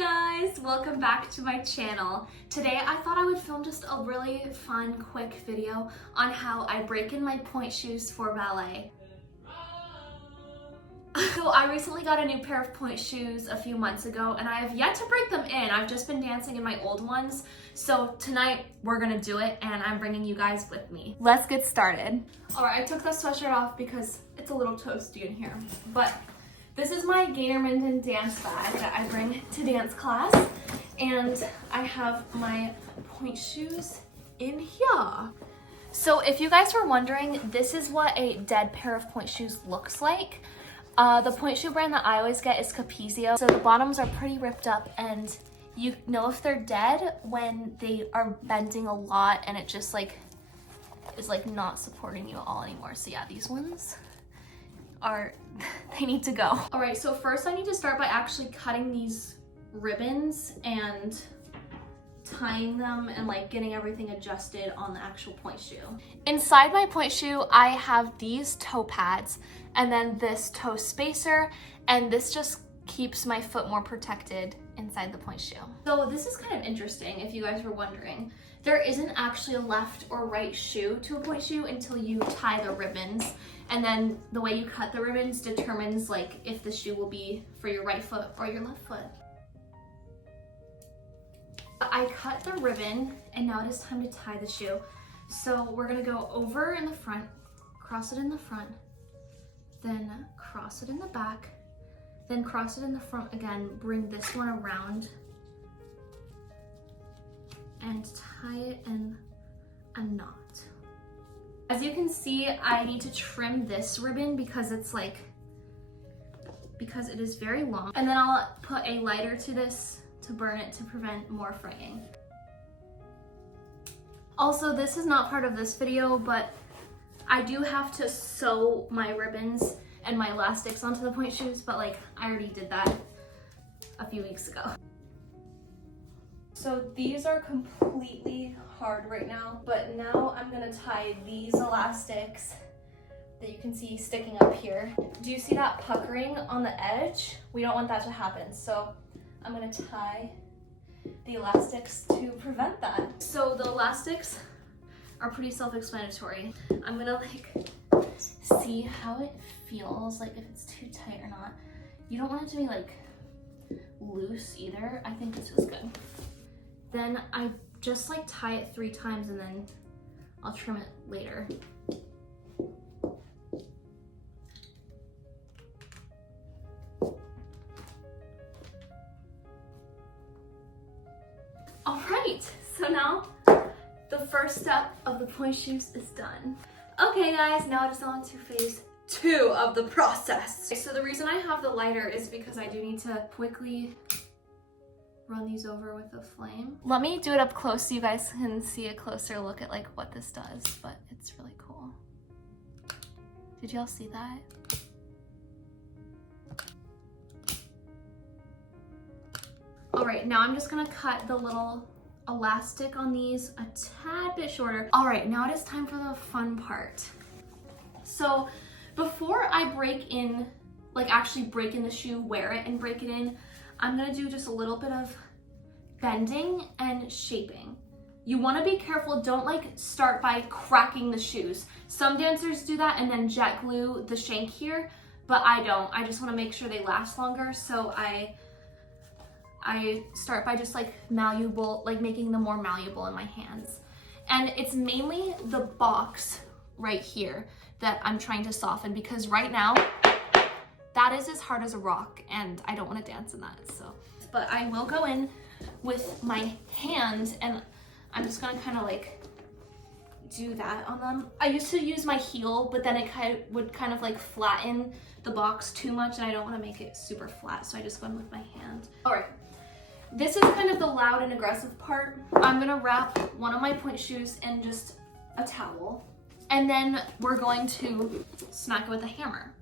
guys, welcome back to my channel. Today I thought I would film just a really fun, quick video on how I break in my pointe shoes for ballet. So I recently got a new pair of pointe shoes a few months ago and I have yet to break them in. I've just been dancing in my old ones. So tonight we're gonna do it and I'm bringing you guys with me. Let's get started. All right, I took the sweatshirt off because it's a little toasty in here, but this is my Gainermanden dance bag that I bring to dance class, and I have my pointe shoes in here. So if you guys were wondering, this is what a dead pair of pointe shoes looks like. The pointe shoe brand that I always get is Capezio. So the bottoms are pretty ripped up and you know if they're dead when they are bending a lot and it just like is like not supporting you at all anymore. So yeah, these ones they need to go. All right, so first I need to start by actually cutting these ribbons and tying them and like getting everything adjusted on the actual pointe shoe. Inside my pointe shoe, I have these toe pads and then this toe spacer, and this just keeps my foot more protected inside the pointe shoe. So this is kind of interesting if you guys were wondering. There isn't actually a left or right shoe to a pointe shoe until you tie the ribbons. And then the way you cut the ribbons determines like if the shoe will be for your right foot or your left foot. I cut the ribbon and now it is time to tie the shoe. So we're gonna go over in the front, cross it in the front, then cross it in the back, then cross it in the front again, bring this one around and tie it in a knot. As you can see, I need to trim this ribbon because it is very long. And then I'll put a lighter to this to burn it to prevent more fraying. Also, this is not part of this video, but I do have to sew my ribbons and my elastics onto the pointe shoes, but like I already did that a few weeks ago. So these are completely hard right now, but now I'm gonna tie these elastics that you can see sticking up here. Do you see that puckering on the edge? We don't want that to happen. So I'm gonna tie the elastics to prevent that. So the elastics are pretty self-explanatory. I'm gonna like see how it feels, like if it's too tight or not. You don't want it to be like loose either. I think this is good. Then I just like tie it 3 times and then I'll trim it later. All right, so now the first step of the pointe shoes is done. Okay guys, now it is on to phase 2 of the process. So the reason I have the lighter is because I do need to quickly run these over with a flame. Let me do it up close so you guys can see a closer look at like what this does, but it's really cool. Did y'all see that? All right, now I'm just gonna cut the little elastic on these a tad bit shorter. All right, now it is time for the fun part. So before I break in, like actually break in the shoe, wear it and break it in, I'm gonna do just a little bit of bending and shaping. You wanna be careful, don't like start by cracking the shoes. Some dancers do that and then jet glue the shank here, but I don't. I just wanna make sure they last longer, so I start by just like malleable, like making them more malleable in my hands. And it's mainly the box right here that I'm trying to soften because right now, that is as hard as a rock and I don't want to dance in that, so. But I will go in with my hand and I'm just gonna kind of like do that on them. I used to use my heel, but then it would kind of like flatten the box too much and I don't want to make it super flat, so I just went with my hand. All right, this is kind of the loud and aggressive part. I'm gonna wrap one of my pointe shoes in just a towel and then we're going to smack it with a hammer.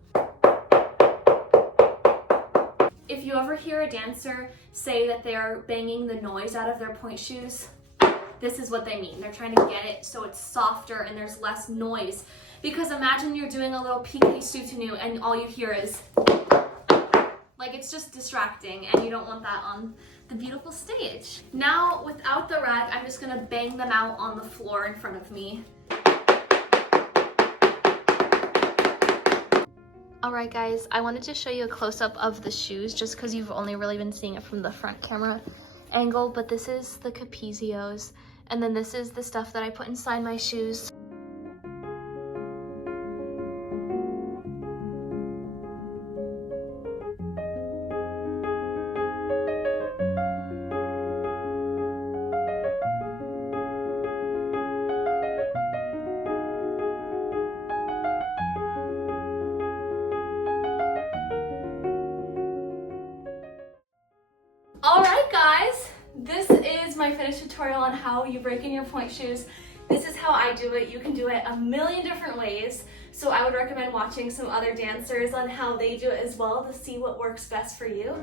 If you ever hear a dancer say that they are banging the noise out of their pointe shoes, this is what they mean. They're trying to get it so it's softer and there's less noise. Because imagine you're doing a little piqué soutenu and all you hear is like Like, it's just distracting and you don't want that on the beautiful stage. Now, without the rack, I'm just gonna bang them out on the floor in front of me. Alright guys, I wanted to show you a close-up of the shoes just because you've only really been seeing it from the front camera angle, but this is the Capezios, and then this is the stuff that I put inside my shoes. Alright guys, this is my finished tutorial on how you break in your pointe shoes. This is how I do it. You can do it a million different ways, so I would recommend watching some other dancers on how they do it as well to see what works best for you.